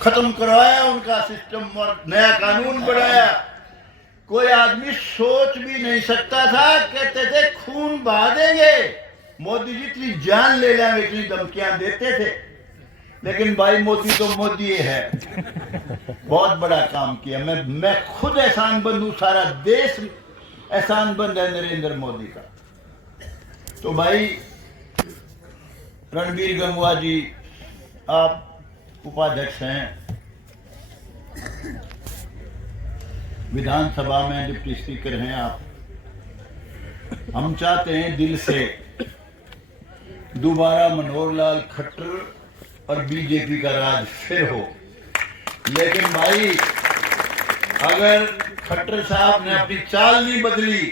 खत्म करवाया उनका सिस्टम और नया कानून बनाया। कोई आदमी सोच भी नहीं सकता था, कहते थे खून बहा देंगे, मोदी जी इतनी जान ले लेंगे, इतनी धमकियां देते थे। लेकिन भाई मोदी तो मोदी है, बहुत बड़ा काम किया। मैं खुद एहसानमंद हूं, सारा देश एहसानमंद है नरेंद्र मोदी का। तो भाई रणबीर गंगवा जी, आप उपाध्यक्ष हैं, विधानसभा में डिप्टी स्पीकर हैं आप। हम चाहते हैं दिल से दोबारा मनोहर लाल खट्टर और बीजेपी का राज फिर हो। लेकिन भाई अगर खट्टर साहब ने अपनी चाल नहीं बदली,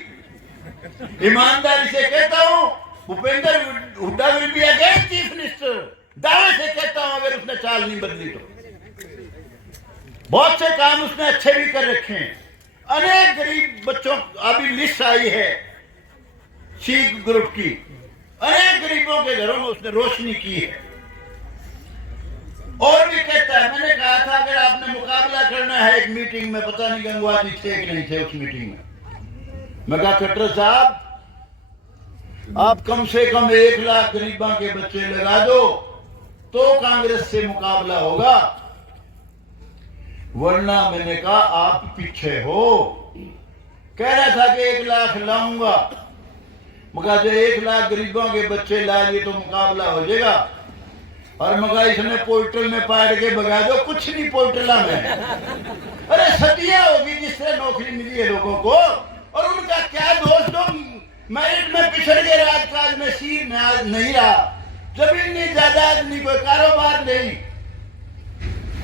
ईमानदारी से कहता हूं, Bhupendra Hooda will be again chief minister, दावे से कहता हूं, अगर उसने चाल नहीं बदली तो। बहुत से काम उसने अच्छे भी कर रखे हैं। अनेक गरीब बच्चों, अभी लिस्ट आई है सी ग्रुप की, अनेक गरीबों के घरों में उसने रोशनी की है। और भी कहता है, मैंने कहा था अगर आपने मुकाबला करना है एक मीटिंग में, पता नहीं गंगवा जी थे कि नहीं थे उस मीटिंग में, मैं कहा खट्टर साहब आप कम से कम 1 लाख गरीबों के बच्चे लगा दो तो कांग्रेस से मुकाबला होगा, वरना मैंने कहा आप पीछे हो। कह रहा था कि 1 लाख लाऊंगा, मगर जो 1 लाख गरीबों के बच्चे ला लिए तो मुकाबला हो जाएगा। और मगर इसने पोर्टल में पाड़ के भगा दो, कुछ नहीं पोर्टला में। अरे सदियां होगी जिस तरह नौकरी मिली है लोगों को, और उनका क्या दोष, तो मेरिट में पिछड़ गए, राजकाज में सीर नहीं रहा, जमीन नहीं, जायदाद नहीं, कोई कारोबार नहीं,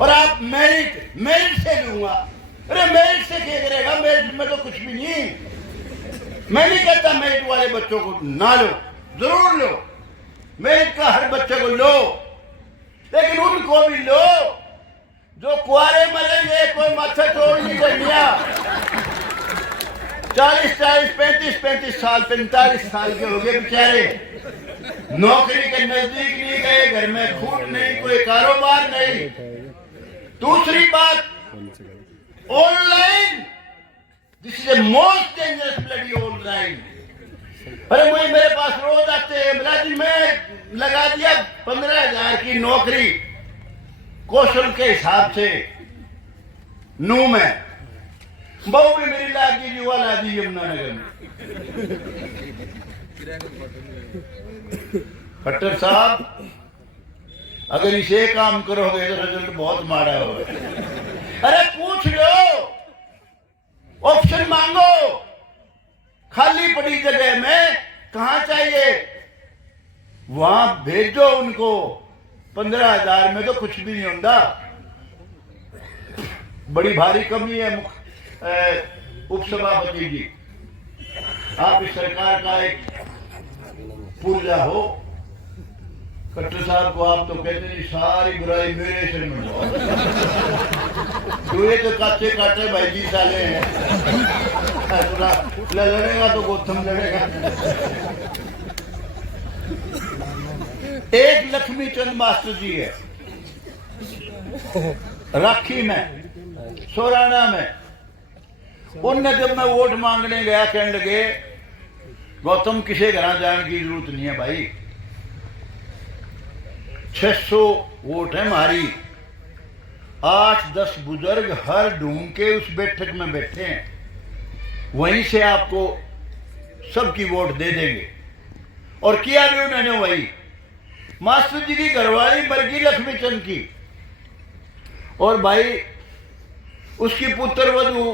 और आप मेरिट से लूंगा। अरे मेरिट से क्या करेगा, मेरिट में तो कुछ भी नहीं। मैं नहीं कहता मेरिट वाले बच्चों को ना लो, जरूर लो, मेरिट का हर बच्चे को लो, लेकिन उनको भी लो जो कुआरे मरेंगे, कोई माथा तोड़ नहीं करना। 40-40, 35-35 साल, 45 साल के हो गए बेचारे, नौकरी के नजदीक नहीं गए, घर में खून नहीं, कोई कारोबार नहीं। दूसरी बात, online, this is the most dangerous bloody online. अरे मुझे मेरे पास रोज आते हैं, बोला जी मैं लगा दिया 15,000 की नौकरी कौशल के हिसाब से नू में, बहू भी मेरी लागी युवा लादी यमुनानगर में। खट्टर साहब अगर इसे काम करोगे तो रिजल्ट बहुत माड़ा होगा। अरे पूछ लो, ऑप्शन मांगो, खाली पड़ी जगह में कहां चाहिए वहां भेजो उनको। 15,000 में तो कुछ भी नहीं होता, बड़ी भारी कमी है। उपसभापति जी, आप इस सरकार का एक पुर्जा हो। खट्टर साहब को आप तो कहते हैं सारी बुराई मेरे सिर में हो, ये तो काचे काटे भाई जी साले हैं, लड़ेगा तो गौतम लड़ेगा। एक लक्ष्मी चंद मास्टर जी है राखी में, सोराना में, उनने जब मैं वोट मांगने गया कहने लगे गौतम किसी घर जाने की जरूरत नहीं है भाई, 600 वोट है हमारी, 8-10 बुजुर्ग हर ढूंढ के उस बैठक में बैठे हैं, वहीं से आपको सबकी वोट दे देंगे। और किया भी उन्होंने वही। मास्टर जी की घरवाली मर गई लक्ष्मी चंद की, और भाई उसकी पुत्र वधू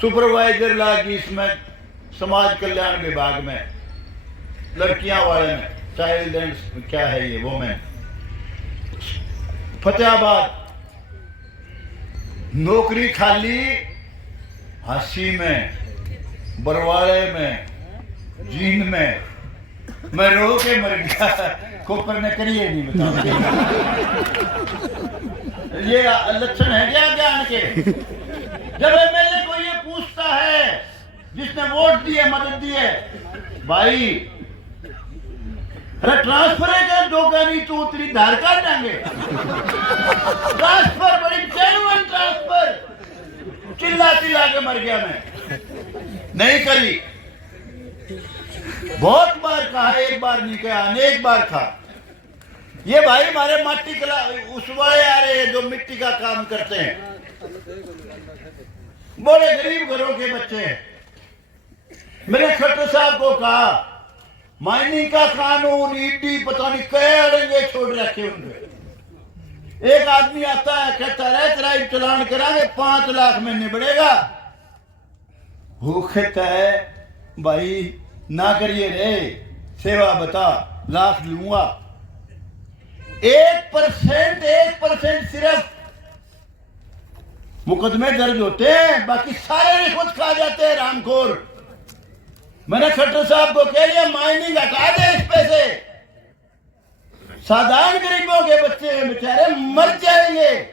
सुपरवाइजर लागी इसमें समाज कल्याण विभाग में, लड़कियां वाले में, चाइल्ड एंड क्या है ये वोमेन, फतेहाबाद, नौकरी खाली हंसी में, बरवाड़े में, जींद में, मैं रो के मर गया। खोपर ने करिए नहीं बता, ये लक्षण है क्या ज्ञान के? जब एमएलए को ये पूछता है जिसने वोट दिए, मदद दी है, भाई अरे ट्रांसफर है क्या, दो गाड़ी तो उतरी धार काट देंगे। मर गया मैं, नहीं करी। बहुत बार कहा, एक बार नहीं कहा, अनेक बार कहा। ये भाई हमारे माटी कला उस वाले आ रहे हैं जो मिट्टी का काम करते हैं, बड़े गरीब घरों के बच्चे हैं। मैंने खट्टर साहब को कहा माइनिंग का कानून ईडी पता नहीं कई अड़ंगे छोड़ रखे उनके। एक आदमी आता है कहता है तेरा चलान करांगे 5 लाख में निबड़ेगा। वो कहता है भाई ना करिए रे, सेवा बता, लाख लूंगा। 1% सिर्फ मुकदमे दर्ज होते हैं, बाकी सारे रिश्वत खा जाते हैं रामखोर। मैंने खट्टर साहब को कह लिया माइनिंग हटा दे इस पे से, साधारण गरीबों के बच्चे हैं बेचारे मर जाएंगे।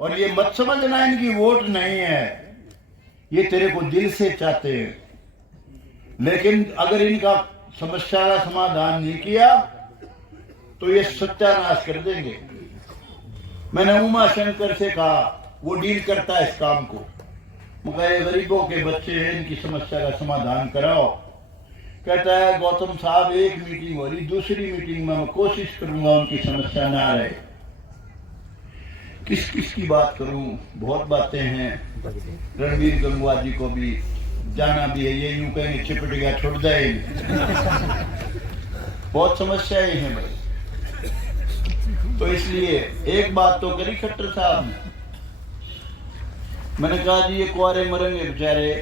और ये मत समझना इनकी वोट नहीं है, ये तेरे को दिल से चाहते हैं। लेकिन अगर इनका समस्या का समाधान नहीं किया तो ये सत्यानाश कर देंगे। मैंने उमा शंकर से कहा, वो डील करता है इस काम को, मगर गरीबों के बच्चे हैं इनकी समस्या का समाधान कराओ। कहता है गौतम साहब एक मीटिंग हो रही, दूसरी मीटिंग में मैं कोशिश करूंगा उनकी समस्या ना रहे। किस किस की बात करूं, बहुत बातें हैं। रणवीर गंगवा जी को भी जाना भी है, ये यूं कहेंगे चिपट गया छोड़ जाएंगे। बहुत समस्याएं हैं भाई। तो इसलिए एक बात तो करी खट्टर साहब ने, मैंने कहा जी ये कुआरे मरेंगे बेचारे,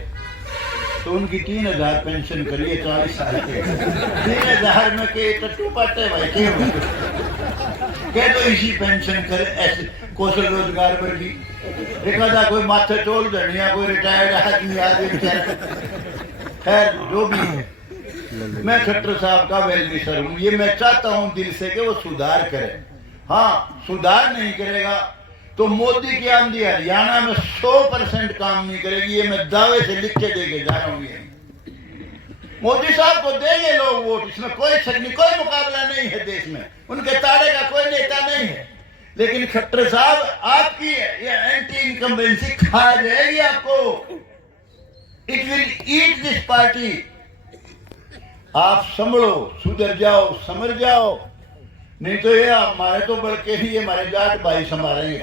तो उनकी 3000 पेंशन करिए 40 साल के। 3000 में के टट्टू पाते भाई के तो इसी पेंशन करे ऐसे कौशल रोजगार पर भी। एक आधा कोई माथे टोल धनिया, कोई रिटायर्ड आदमी आदमी बेचारा। खैर जो भी है, मैं खट्टर साहब का वेल विशर हूँ। ये मैं चाहता हूँ दिल से कि वो सुधार करे। हाँ, सुधार नहीं करेगा तो मोदी की आंधी हरियाणा में 100% काम नहीं करेगी। ये मैं दावे से लिख के देके जा रहा हूँ। ये मोदी साहब को देंगे लोग वोट, इसमें कोई शक नहीं, कोई मुकाबला नहीं है देश में, उनके तारे का कोई नेता नहीं है। लेकिन खट्टर साहब आपकी एंटी इनकम्बेंसी खा जाएगी आपको। It will eat this party. आप संभलो, सुधर जाओ, समझ जाओ, नहीं तो ये हमारे तो बल्कि ही हमारे जाट भाई संभालेंगे।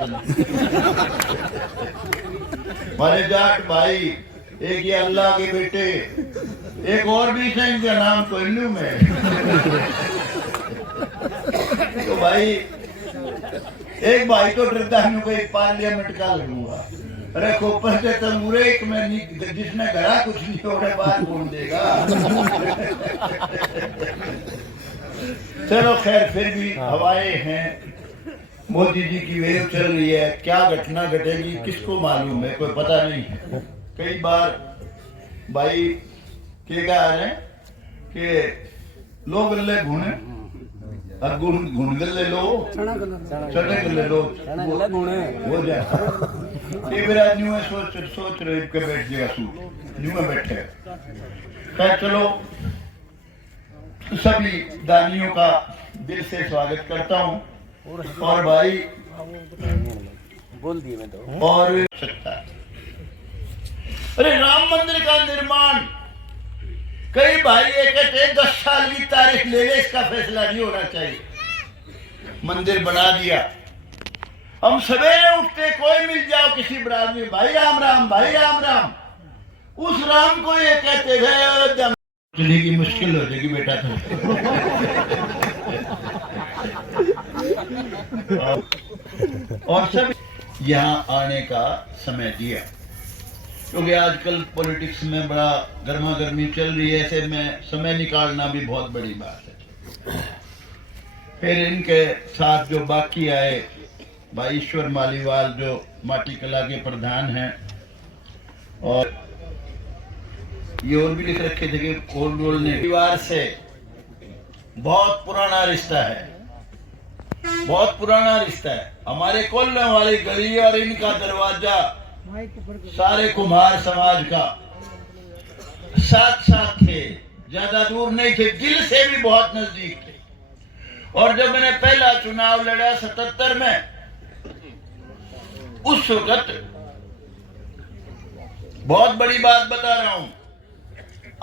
हमारे जाट भाई, एक ये अल्लाह के बेटे, एक और भी है इनका नाम कोयलू में। तो भाई एक भाई तो डरता है कोई पार्लियामेंट का लड़ूंगा। अरे खोपर से तमूरे एक में जिसने घरा कुछ नहीं हो रहा बात बोल देगा। चलो खैर, फिर भी हवाएं हैं, मोदी जी की वेव चल रही है, क्या घटना घटेगी किसको मालूम है, कोई पता नहीं है। कई बार भाई के कह रहे हैं कि लो गले घूने और घून गले लो, चने गले लो, हो जाए। ये मेरा न्यू है, सोच रहे के बैठ जाएगा सूट, न्यू में बैठे। खैर चलो, सभी दानियों का दिल से स्वागत करता हूं। और भाई बोल दिए मैं तो और सकता है। अरे राम मंदिर का निर्माण, कई भाई ये कहते हैं 10 साल की तारीख ले ले, इसका फैसला नहीं होना चाहिए। मंदिर बना दिया, हम सवेरे उठते कोई मिल जाओ किसी बरादरी, भाई राम राम, भाई राम राम। उस राम को ये कहते थे चलने की मुश्किल हो जाएगी बेटा तो। और सब यहाँ आने का समय दिया, क्योंकि आजकल पॉलिटिक्स में बड़ा गर्मा गर्मी चल रही है, ऐसे में समय निकालना भी बहुत बड़ी बात है। फिर इनके साथ जो बाकी आए भाई ईश्वर मालीवाल जो माटी कला के प्रधान हैं, और ये और भी लिख रखे थे कि कोलडोल ने परिवार से बहुत पुराना रिश्ता है, बहुत पुराना रिश्ता है। हमारे कोल्लम वाली गली और इनका दरवाजा सारे कुम्हार समाज का साथ साथ थे, ज्यादा दूर नहीं थे, दिल से भी बहुत नजदीक थे। और जब मैंने पहला चुनाव लड़ा 77 में, उस वक्त बहुत बड़ी बात बता रहा हूं।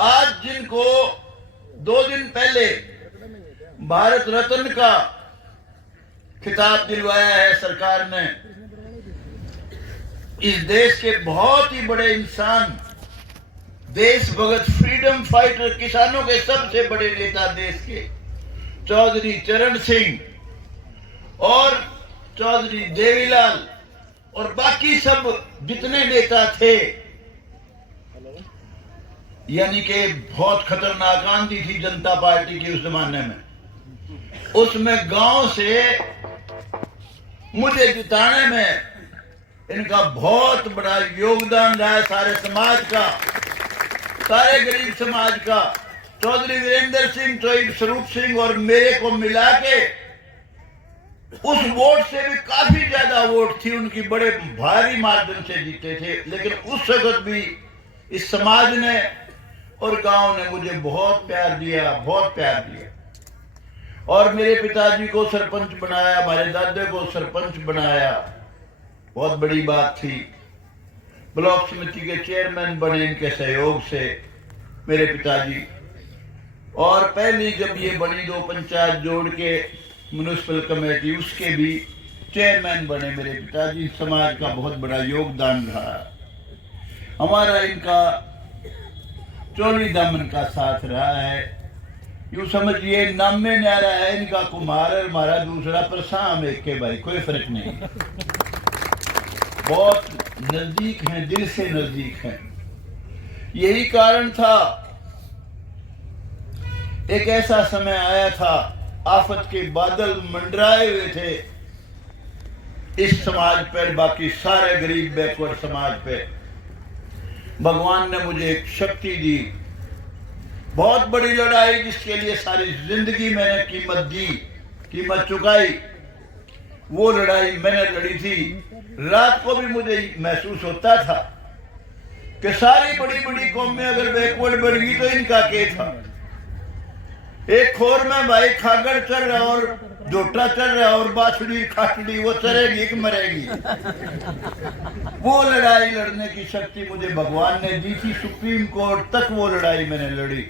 आज जिनको 2 दिन पहले भारत रत्न का खिताब दिलवाया है सरकार ने, इस देश के बहुत ही बड़े इंसान, देश भगत, फ्रीडम फाइटर, किसानों के सबसे बड़े नेता देश के चौधरी चरण सिंह और चौधरी देवीलाल और बाकी सब जितने नेता थे, यानी कि बहुत खतरनाक आंधी थी जनता पार्टी की उस जमाने में। उसमें गांव से मुझे जिताने में इनका बहुत बड़ा योगदान रहा है, सारे समाज का, सारे गरीब समाज का। चौधरी वीरेंद्र सिंह, चौधरी स्वरूप सिंह और मेरे को मिला के उस वोट से भी काफी ज्यादा वोट थी उनकी, बड़े भारी मार्जिन से जीते थे। लेकिन उस वक्त भी इस समाज ने और गांव ने मुझे बहुत प्यार दिया, बहुत प्यार दिया। और मेरे पिताजी को सरपंच बनाया, हमारे दादे को सरपंच बनाया, बहुत बड़ी बात थी। ब्लॉक समिति के चेयरमैन बने इनके सहयोग से मेरे पिताजी। और पहली जब ये बनी 2 पंचायत जोड़ के म्युनिसिपल कमेटी, उसके भी चेयरमैन बने मेरे पिताजी। समाज का बहुत बड़ा योगदान रहा। हमारा इनका चोली दामन का साथ रहा है। यूं समझिए नाम में न्यारा है इनका कुमार और हमारा दूसरा, पर साम एक के भाई, कोई फर्क नहीं। बहुत नजदीक हैं, दिल से नजदीक हैं। यही कारण था, एक ऐसा समय आया था, आफत के बादल मंडराए हुए थे इस समाज पर, बाकी सारे गरीब बैकवर्ड समाज पे। भगवान ने मुझे एक शक्ति दी, बहुत बड़ी लड़ाई जिसके लिए सारी जिंदगी मैंने कीमत दी, कीमत चुकाई। वो लड़ाई मैंने लड़ी थी। रात को भी मुझे महसूस होता था कि सारी बड़ी बड़ी कौमें अगर बैकवर्ड बन गई तो इनका क्या था। एक खोर में भाई खागड़ चल रहा और जोटा चल रहा और बाछड़ी खाटड़ी, वो चलेगी कि मरेगी। वो लड़ाई लड़ने की शक्ति मुझे भगवान ने दी थी। सुप्रीम कोर्ट तक वो लड़ाई मैंने लड़ी,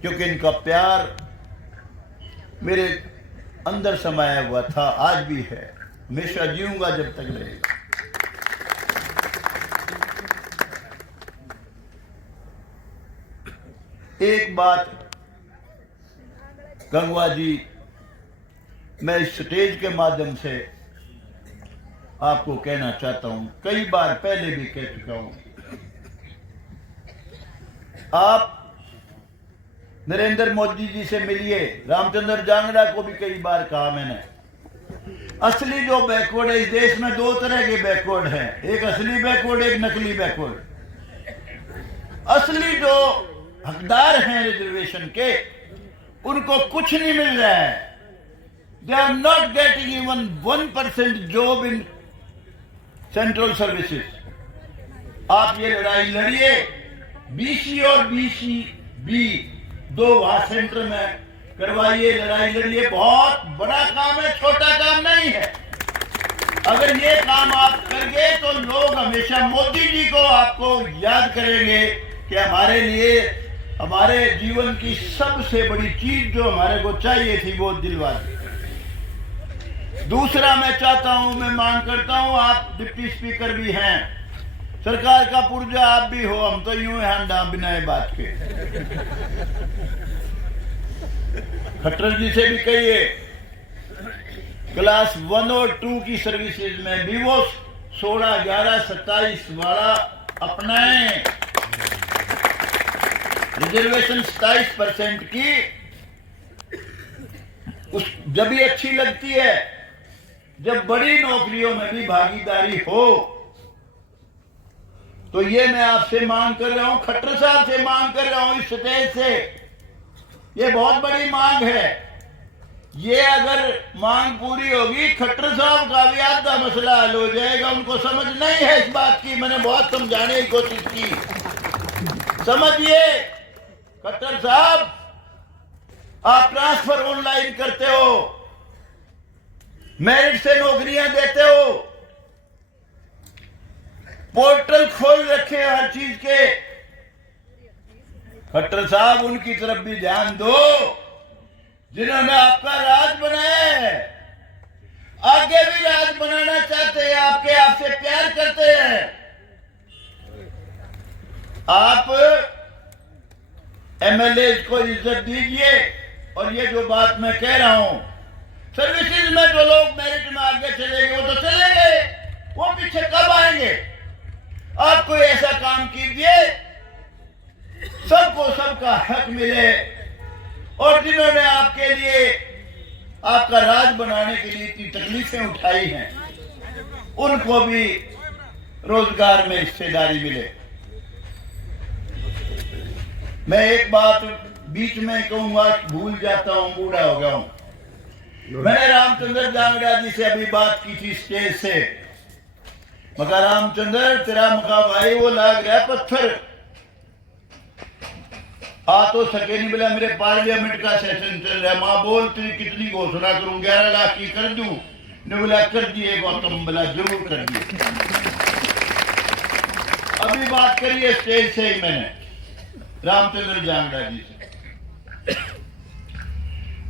क्योंकि इनका प्यार मेरे अंदर समाया हुआ था, आज भी है, हमेशा जीऊंगा जब तक रहेगा। एक बात गंगवा जी, मैं इस स्टेज के माध्यम से आपको कहना चाहता हूं, कई बार पहले भी कह चुका हूं। आप नरेंद्र मोदी जी से मिलिए, रामचंद्र जांगड़ा को भी कई बार कहा मैंने। असली जो बैकवर्ड है इस देश में, 2 तरह के बैकवर्ड हैं, एक असली बैकवर्ड, एक नकली बैकवर्ड। असली जो हकदार हैं रिजर्वेशन के, उनको कुछ नहीं मिल रहा है। They are not getting even 1% job in central services. आप ये लड़ाई लड़िए, बीसी और बीसीबी 2 वहां सेंटर में करवाइए, लड़ाई लड़िए। बहुत बड़ा काम है, छोटा काम नहीं है। अगर ये काम आप करेंगे तो लोग हमेशा मोदी जी को आपको याद करेंगे कि हमारे लिए, हमारे जीवन की सबसे बड़ी चीज जो हमारे को चाहिए थी वो दिलवा दी। दूसरा मैं चाहता हूं, मैं मांग करता हूं, आप डिप्टी स्पीकर भी हैं, सरकार का पुर्जा आप भी हो, हम तो यूं हैं अंडा बिना बात के। खट्टर जी से भी कहिए, क्लास 1 और 2 की सर्विसेज में भी वो 16, 11, 27 वाला अपनाएं। रिजर्वेशन 27% की उस जब भी अच्छी लगती है जब बड़ी नौकरियों में भी भागीदारी हो। तो ये मैं आपसे मांग कर रहा हूं, खट्टर साहब से मांग कर रहा हूं, इस स्टेज से। ये बहुत बड़ी मांग है। ये अगर मांग पूरी होगी, खट्टर साहब का भी आधा मसला हल हो जाएगा। उनको समझ नहीं है इस बात की, मैंने बहुत समझाने की कोशिश की। समझिए खट्टर साहब, आप ट्रांसफर ऑनलाइन करते हो, मेरिट से नौकरियां देते हो, पोर्टल खोल रखे हर चीज के। खट्टर साहब, उनकी तरफ भी ध्यान दो जिन्होंने आपका राज बनाया है, आगे भी राज बनाना चाहते हैं, आपके आपसे प्यार करते हैं। आप एमएलए को इज्जत दीजिए। और ये जो बात मैं कह रहा हूं, सर्विसेज में जो लोग मेरिट में आगे चले गए वो तो चले गए, वो पीछे कब आएंगे? आप कोई ऐसा काम कीजिए सबको सबका हक मिले, और जिन्होंने आपके लिए आपका राज बनाने के लिए इतनी तकलीफें उठाई हैं उनको भी रोजगार में हिस्सेदारी मिले। मैं एक बात बीच में कहूंगा, भूल जाता हूं, बूढ़ा हो गया हूं। मैंने रामचंद्र जांगड़ा जी से अभी बात की थी स्टेज से। मगर रामचंद्र, तेरा मका भाई वो लाग रहा पत्थर, आ तो सके नहीं। बोला मेरे पार्लियामेंट का सेशन चल रहा है, मां बोल तेरी कितनी घोषणा करूं, 11 लाख की कर दूं? ने बोला कर दिए गौतम, बोला जरूर कर दिए। अभी बात करिए स्टेज से ही मैंने रामचंद्र जांगड़ा जी से।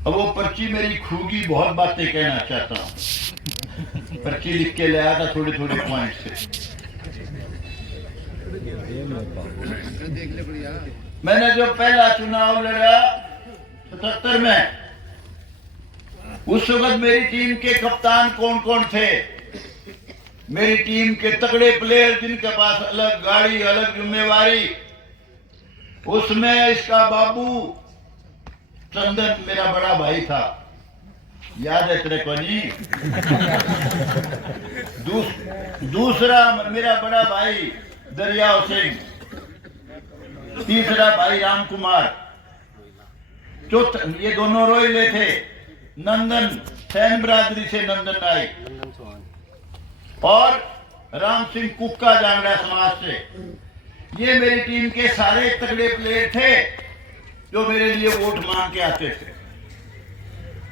अब वो पर्ची मेरी खूगी, बहुत बातें कहना चाहता हूं, पर्ची लिख के ले आया था थोड़े थोड़े पॉइंट से। मैंने जो पहला चुनाव लड़ा 77 में, उस वक्त मेरी टीम के कप्तान कौन कौन थे? मेरी टीम के तगड़े प्लेयर जिनके पास अलग गाड़ी, अलग जिम्मेवारी। उसमें इसका बाबू चंदन मेरा बड़ा भाई था, याद है तेरे को नहीं? दूसरा मेरा बड़ा भाई दरियाव सिंह, तीसरा भाई राम कुमार, चौथा ये दोनों रोहिले थे। नंदन सैन बरादरी से नंदन आई, और राम सिंह कुक्का जांगड़ा समाज से। ये मेरी टीम के सारे तगड़े प्लेयर थे जो मेरे लिए वोट मांग के आते थे।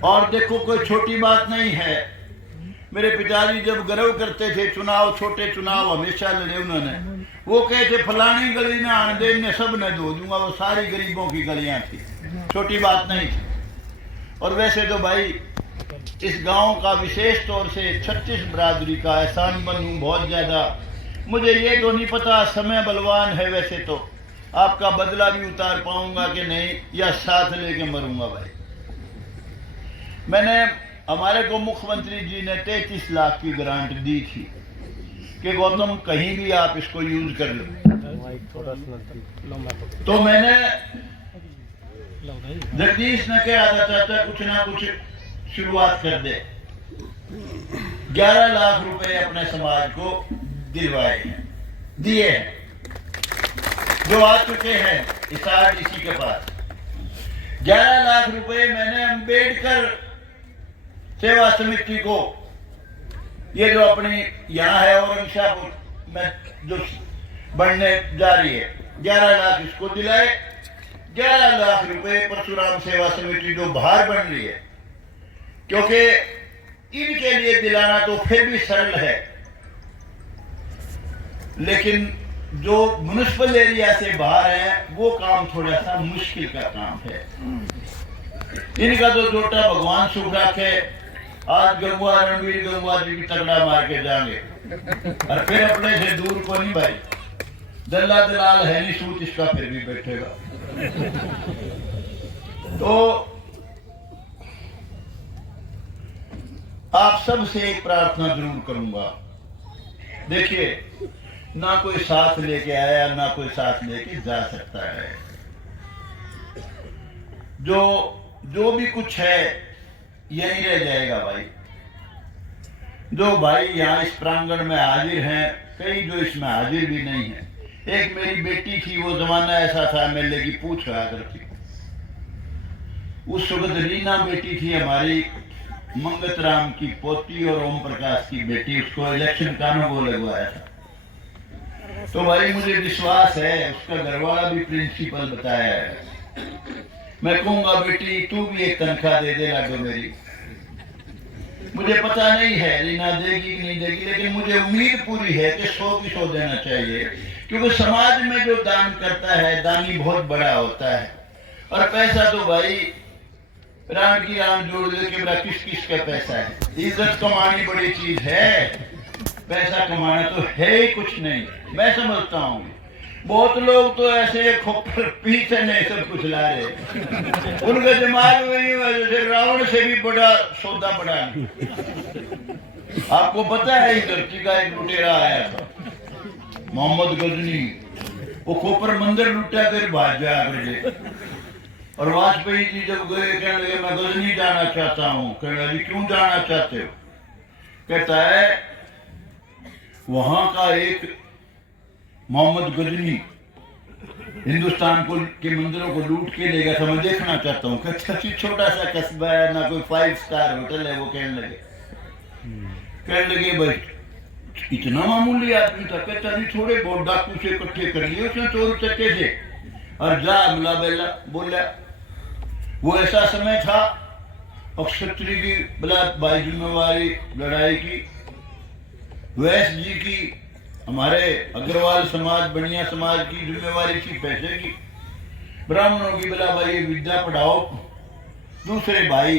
और देखो, कोई छोटी बात नहीं है, मेरे पिताजी जब गर्व करते थे, चुनाव छोटे चुनाव हमेशा लड़े उन्होंने। वो कहते फलानी गली में आने दे, इन्हें सब न धो दूंगा। वो सारी गरीबों की गलियां थी, छोटी बात नहीं थी। और वैसे तो भाई इस गांव का विशेष तौर से 36 बरादरी का एहसानमंद हूं बहुत ज्यादा। मुझे ये तो नहीं पता, समय बलवान है वैसे तो, आपका बदला भी उतार पाऊंगा कि नहीं, या साथ लेके मरूंगा भाई। मैंने, हमारे को मुख्यमंत्री जी ने 33 लाख की ग्रांट दी थी कि गौतम कहीं भी आप इसको यूज कर लो। तो मैंने जगदीश ने कहा था चाचा कुछ ना कुछ शुरुआत कर दे। 11 लाख रुपए अपने समाज को दिलवाए हैं, दिए हैं, जो आ चुके हैं इस आरडीसी के पास। 11 लाख रुपए मैंने अम्बेडकर सेवा समिति को, ये जो अपनी यहाँ है औरंगशाह में जो बढ़ने जा रही है, 11 लाख इसको दिलाए। 11 लाख रुपए परशुराम सेवा समिति जो बाहर बन रही है, क्योंकि इनके लिए दिलाना तो फिर भी सरल है, लेकिन जो म्युनिसिपल एरिया से बाहर है वो काम थोड़ा सा मुश्किल का काम है। इनका तो जोटा भगवान सुख रखे, आज गंगवा रणवीर गंगवा जी की तगड़ा मार के जाएंगे, और फिर अपने से दूर को नहीं भाई, दल्ला दलाल है नहीं सूत इसका, फिर भी बैठेगा। तो आप सब से एक प्रार्थना जरूर करूंगा। देखिए, ना कोई साथ लेके आया, ना कोई साथ लेके जा सकता है। जो भी कुछ है यही रह जाएगा भाई। जो भाई यहाँ इस प्रांगण में हाजिर हैं, कई जो इसमें हाजिर भी नहीं है। एक मेरी बेटी थी, वो जमाना ऐसा था एमएलए की पूछ रहा करती। उस वक्त रीना बेटी थी हमारी, मंगत राम की पोती और ओम प्रकाश की बेटी, उसको इलेक्शन कानून को लगवाया था। तो भाई मुझे विश्वास है, उसका घरवाला भी प्रिंसिपल बताया है। मैं कहूंगा बेटी तू भी एक तनख्वाह दे देना जो मेरी। मुझे पता नहीं है रीना देगी कि नहीं देगी, लेकिन मुझे उम्मीद पूरी है कि 100 की 100 देना चाहिए, क्योंकि समाज में जो दान करता है दानी बहुत बड़ा होता है। और पैसा तो भाई राम की राम जोड़ दे के मेरा किस किस का पैसा है। इज्जत कमानी बड़ी चीज है, पैसा कमाना तो है ही कुछ नहीं। मैं समझता हूँ बहुत लोग तो ऐसे खोपर पीछे नहीं सब कुछ ला रहे, उनके दिमाग में नहीं हुआ जैसे रावण से भी बड़ा सौदा बड़ा नहीं। आपको पता है इस धरती का एक लुटेरा आया था मोहम्मद गजनी, वो खोपर मंदिर लुटा कर भाग जा रहे। और वाजपेयी जी जब गए कहने लगे मैं गजनी जाना चाहता हूँ। कहने लगे क्यों जाना चाहते हो? कहता है वहां का एक मोहम्मद गजनी हिंदुस्तान को के मंदिरों को लूट के ले गया था, मैं देखना चाहता हूँ। कहता छोटा सा कस्बा है ना कोई 5 स्टार होटल है। वो कहने लगे भाई इतना मामूली आदमी था। कहता नहीं थोड़े बहुत डाकू से इकट्ठे कर लिए उसने चोर चक्के से और जा मिला बेला बोला। वो ऐसा समय था क्षत्रिय की बला भाई जिम्मेवारी लड़ाई की, वैश्य जी की, हमारे अग्रवाल समाज बनिया समाज की जिम्मेवारी थी पैसे की, ब्राह्मणों की बला भाई ये विद्या पढ़ाओ, दूसरे भाई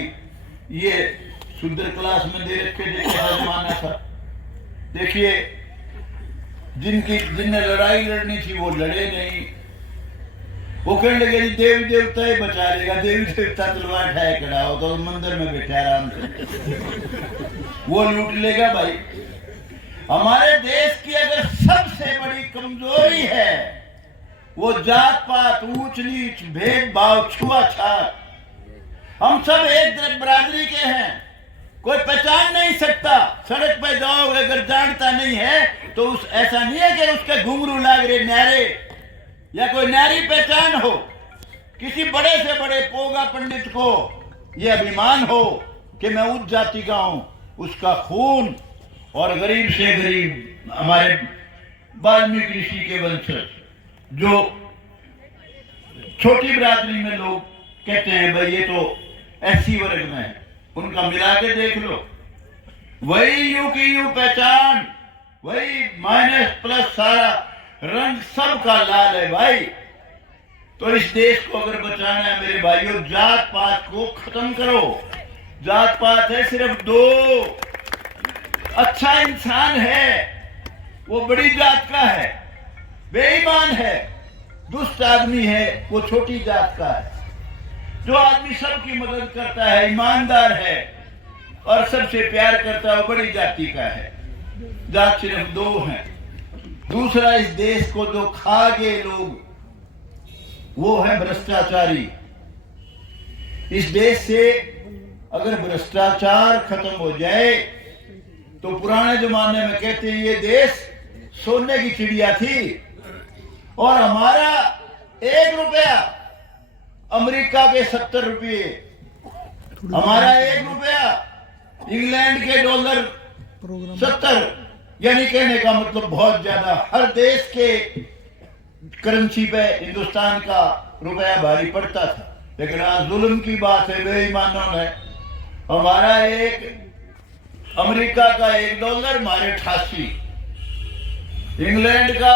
ये शूद्र क्लास में दे रखे थे। क्या जमाना था देखिए, जिनने लड़ाई लड़नी थी वो लड़े नहीं। वो कहने लगे देवी देवता ही बचा लेगा, देवी देवता तलवार उठाए खड़ा हो तो मंदिर में बैठा आराम से वो लूट लेगा। भाई हमारे देश की अगर सबसे बड़ी कमजोरी है वो जात पात, ऊंच नीच, भेदभाव, छुआछात। हम सब एक बरादरी के हैं, कोई पहचान नहीं सकता। सड़क पे जाओ अगर जानता नहीं है तो ऐसा नहीं है कि उसके घुंघरू लाग रहे न्यारे या कोई न्यारी पहचान हो। किसी बड़े से बड़े पोगा पंडित को यह अभिमान हो कि मैं उच्च जाति का हूं, उसका खून और गरीब से गरीब हमारे वाल्मीकि ऋषि के वंशज जो छोटी बिरादरी में लोग कहते हैं भाई ये तो ऐसी वर्ग में है, उनका मिला के देख लो, वही यू की यू पहचान, वही माइनस प्लस सारा रंग सबका लाल है भाई। तो इस देश को अगर बचाना है मेरे भाइयों, जात पात को खत्म करो। जात पात है सिर्फ 2। अच्छा इंसान है वो बड़ी जात का है, बेईमान है, दुष्ट आदमी है वो छोटी जात का है। जो आदमी सबकी मदद करता है, ईमानदार है और सबसे प्यार करता है वो बड़ी जाति का है। जात सिर्फ 2 हैं। दूसरा, इस देश को जो खा गए लोग वो है भ्रष्टाचारी। इस देश से अगर भ्रष्टाचार खत्म हो जाए तो पुराने जमाने में कहते हैं ये देश सोने की चिड़िया थी और हमारा 1 रुपया अमेरिका के 70 रुपये, हमारा 1 रुपया इंग्लैंड के डॉलर 70, यानी कहने का मतलब बहुत ज्यादा। हर देश के करेंसी पे हिंदुस्तान का रुपया भारी पड़ता था। लेकिन आज जुल्म की बात है, बेईमानों ने हमारा अमेरिका का 1 डॉलर हमारे 88, इंग्लैंड का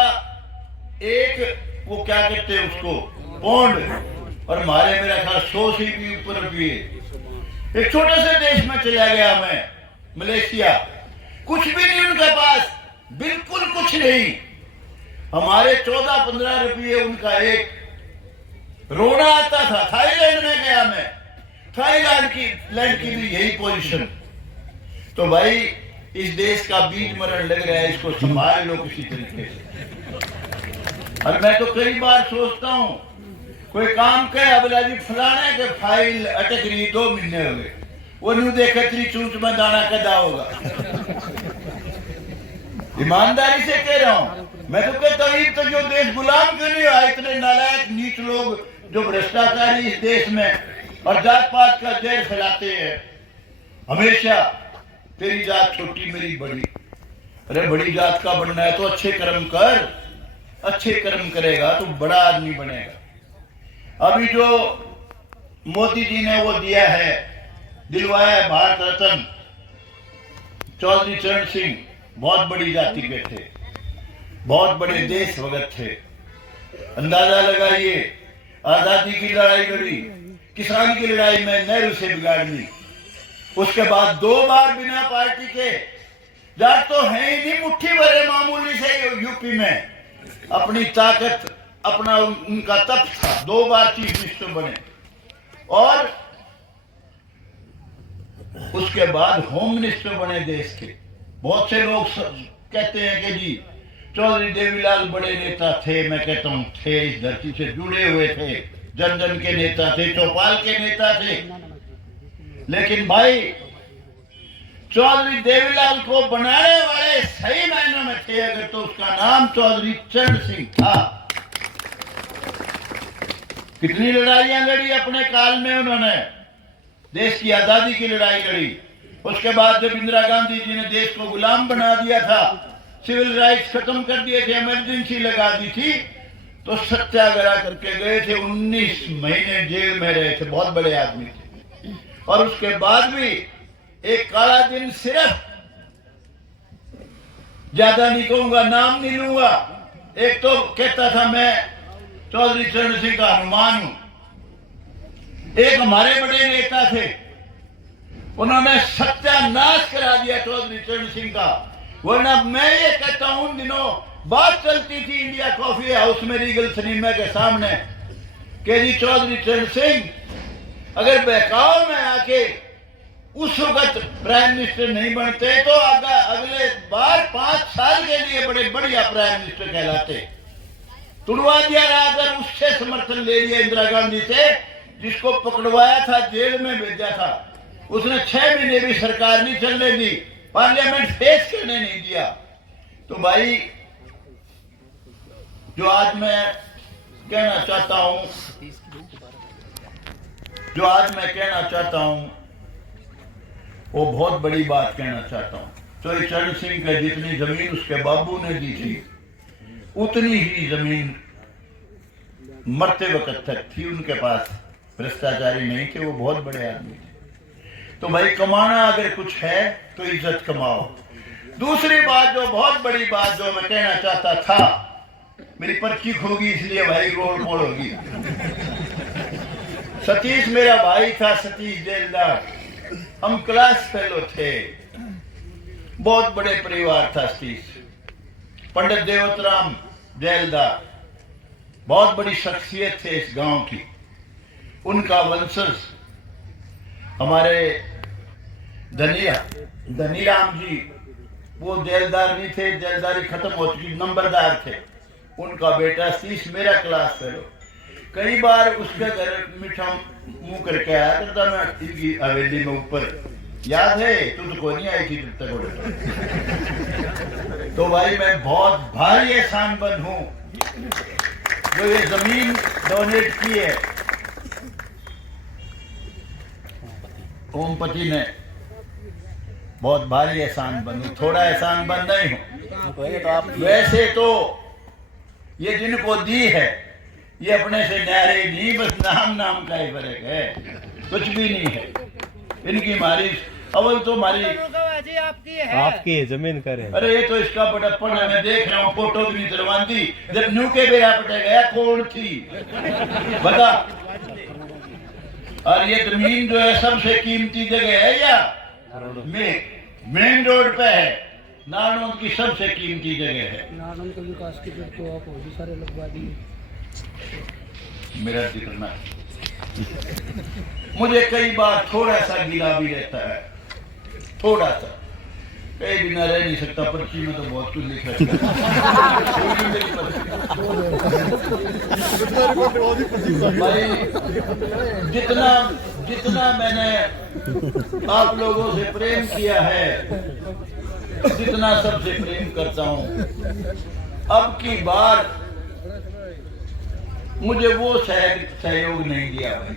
वो क्या कहते हैं उसको पौंड, और हमारे मेरा ख्याल 100 से भी ऊपर रुपये। एक छोटे से देश में चला गया मैं, मलेशिया, कुछ भी नहीं उनके पास, बिल्कुल कुछ नहीं। हमारे 14-15 रुपये उनका एक, रोना आता था। थाईलैंड में गया मैं, थाईलैंड की भी यही पोजीशन। तो भाई इस देश का बीज मरण लग रहा है, इसको संभाल लो किसी तरीके से। और मैं तो कई बार सोचता हूँ कोई काम करे, अबला जी फलाने के फाइल अटक रही 2 महीने हो गए, वो नहीं देखा तेरी चूंच में दाना कदा होगा। ईमानदारी से कह रहा हूं मैं तो कहता हूं तो जो देश गुलाम क्यों नहीं हुआ। इतने नालायक नीच लोग जो भ्रष्टाचारी इस देश में और जात पात का जहर फैलाते हैं। हमेशा तेरी जात छोटी मेरी बड़ी, अरे बड़ी जात का बनना है तो अच्छे कर्म कर, अच्छे कर्म करेगा तो बड़ा आदमी बनेगा। अभी जो मोदी जी ने वो दिया है, दिलवाया है भारत रत्न, चौधरी चरण सिंह बहुत बड़ी जाति के थे, बहुत बड़े देश भगत थे। अंदाजा लगाइए, आजादी की लड़ाई लड़ी, किसान की लड़ाई में नेहरू से बिगाड़ ली। उसके बाद 2 बार बिना पार्टी के, जाट तो है ही नहीं, मुट्ठी भरे मामूली से यूपी में अपनी ताकत, अपना उनका तप था, 2 बार चीफ मिनिस्टर बने। और उसके बाद होम मिनिस्टर बने देश के। बहुत से लोग कहते हैं कि जी चौधरी देवीलाल बड़े नेता थे। मैं कहता हूं थे, इस धरती से जुड़े हुए थे, जन जन के नेता थे, चौपाल के नेता थे। लेकिन भाई चौधरी देवीलाल को बनाने वाले सही मायनों में थे अगर, तो उसका नाम चौधरी चरण सिंह था। कितनी लड़ाइयां लड़ी अपने काल में उन्होंने, देश की आजादी की लड़ाई लड़ी। उसके बाद जब इंदिरा गांधी जी ने देश को गुलाम बना दिया था, सिविल राइट्स खत्म कर दिए थे, इमरजेंसी लगा दी थी, तो सत्याग्रह करके गए थे। 19 महीने जेल में रहे थे, बहुत बड़े आदमी थे। और उसके बाद भी एक काला दिन, सिर्फ ज्यादा नहीं कहूंगा, नाम नहीं लूंगा, एक तो कहता था मैं चौधरी चरण सिंह का हनुमान हूं। एक हमारे बड़े नेता थे, उन्होंने सत्यानाश करा दिया चौधरी चरण सिंह का। वरना मैं ये कहता हूं, उन दिनों बात चलती थी इंडिया कॉफी हाउस में रीगल सिनेमा के सामने कि जी चौधरी चरण सिंह अगर बहकाव में आके उस वक्त प्राइम मिनिस्टर नहीं बनते तो अगले बार 5 साल के लिए बड़े बढ़िया प्राइम मिनिस्टर कहलाते। तुड़वा दिया रहा, अगर उससे समर्थन ले लिया इंदिरा गांधी से, जिसको पकड़वाया था, जेल में भेजा था, उसने 6 महीने भी सरकार नहीं चलने दी, पार्लियामेंट फेस करने नहीं दिया। तो भाई जो आज मैं कहना चाहता हूं, वो बहुत बड़ी बात कहना चाहता हूं। चौधरी चरण सिंह के जितनी जमीन उसके बाबू ने दी थी, उतनी ही जमीन मरते वक्त तक थी उनके पास। भ्रष्टाचारी नहीं थे, वो बहुत बड़े आदमी थे। तो भाई कमाना अगर कुछ है तो इज्जत कमाओ। दूसरी बात, जो बहुत बड़ी बात जो मैं कहना चाहता था, मेरी पर्ची होगी इसलिए भाई रोड मोड़ होगी। सतीश मेरा भाई था, सतीश जेलदार, हम क्लास फेलो थे, बहुत बड़े परिवार था सतीश। पंडित देवतराम जेलदार बहुत बड़ी शख्सियत थे इस गांव की। उनका वंशज हमारे धनीराम जी, वो जेलदार नहीं थे, जेलदारी खत्म हो चुकी, नंबरदार थे। उनका बेटा सतीश मेरा क्लास फेलो। कई बार उसके घर मीठा मुंह करके आया करता मैं इनकी हवेली में ऊपर, याद है? तू तो कोई नहीं आई थी जब तक। तो भाई मैं बहुत भारी एहसानमंद हूं जो ये जमीन डोनेट की है ओमपति ने, बहुत भारी एहसानमंद हूं, थोड़ा एहसानमंद नहीं हूं। वैसे तो ये जिनको दी है ये अपने से न्यारे नहीं, बस नाम का ही फर्क है, कुछ भी नहीं है। इनकी हमारी अवल तो हमारी आपकी है, जमीन करे। अरे ये तो इसका बड़प्पन है, मैं देख रहा हूँ, फोटो भी नहीं चलवाती। जब न्यू के बेरा पटे गया कौन थी बता। और ये जमीन जो है सबसे कीमती जगह है या मेन रोड पे है, नारनौंद की सबसे कीमती जगह है। नारनौंद के विकास की जब तो आप बहुत सारे लगवा दिए। मेरा जितना मुझे कई बार थोड़ा सा गिला भी रहता है, थोड़ा सा, कई बिना रह नहीं सकता। पर्ची में तो बहुत कुछ लिखा है भाई। जितना मैंने आप लोगों से प्रेम किया है, जितना सबसे प्रेम करता हूं, अब की बार मुझे वो सहयोग नहीं दिया भाई।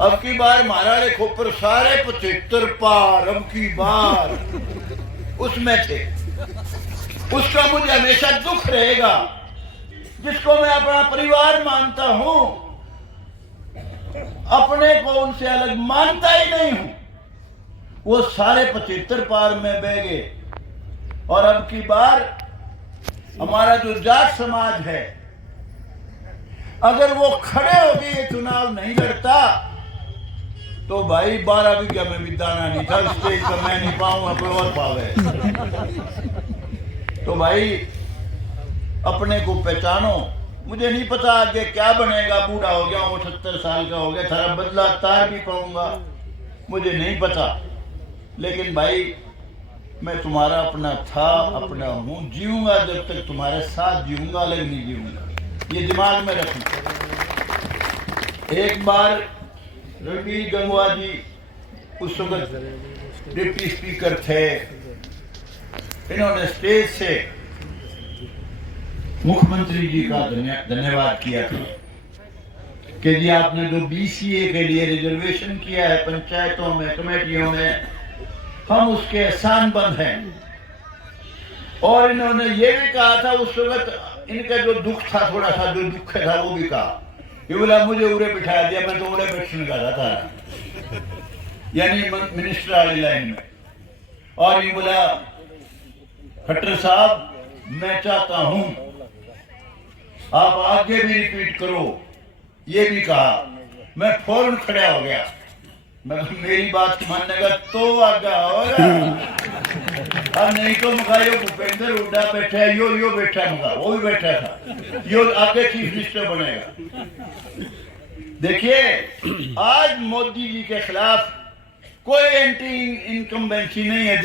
अब की बार महाराणे खोपर सारे 75 पार अब की बार उसमें थे। उसका मुझे हमेशा दुख रहेगा, जिसको मैं अपना परिवार मानता हूं, अपने को उनसे अलग मानता ही नहीं हूं। वो सारे 75 पार में बह गए। और अब की बार हमारा जो जाट समाज है, अगर वो खड़े होके ये चुनाव नहीं लड़ता तो भाई 12 बीघा में भी दाना नहीं था, स्टेज पर मैं नहीं पाऊंगा, कोई और पावे। तो भाई अपने को पहचानो। मुझे नहीं पता आगे क्या बनेगा, बूढ़ा हो गया हूँ, 70 साल का हो गया, थारा बदला तार भी पाऊंगा, मुझे नहीं पता। लेकिन भाई मैं तुम्हारा अपना था, अपना हूँ, जीऊंगा जब तक तुम्हारे साथ जीऊंगा, अलग नहीं जीऊंगा, ये दिमाग में रखना। एक बार रणबीर गंगवा जी उस वक्त डिप्टी स्पीकर थे, इन्होंने स्टेज से मुख्यमंत्री जी का धन्यवाद किया था कि जी आपने जो BCA के लिए रिजर्वेशन किया है पंचायतों में, कमेटियों में, हम उसके एहसानमंद हैं। और इन्होंने ये भी कहा था उस वक्त, इनका जो दुख था, थोड़ा सा जो दुख था वो भी कहा, ये बोला मुझे उड़े बिठा दिया, मैं तो उड़े बैठने का था, यानी मिनिस्टर वाली लाइन में। और ये बोला खट्टर साहब मैं चाहता हूं आप आगे भी रिपीट करो, ये भी कहा। मैं फौरन खड़ा हो गया, मैं मेरी बात मानने का तो आगा होगा, अब नहीं तो मकायो भूपेंद्र हुड्डा बैठा है, यो बैठा मगा, वो भी बैठा था, यो आगे चीफ मिनिस्टर बनेगा। देखिए आज मोदी जी के खिलाफ कोई एंटी इनकम्बेंसी नहीं है।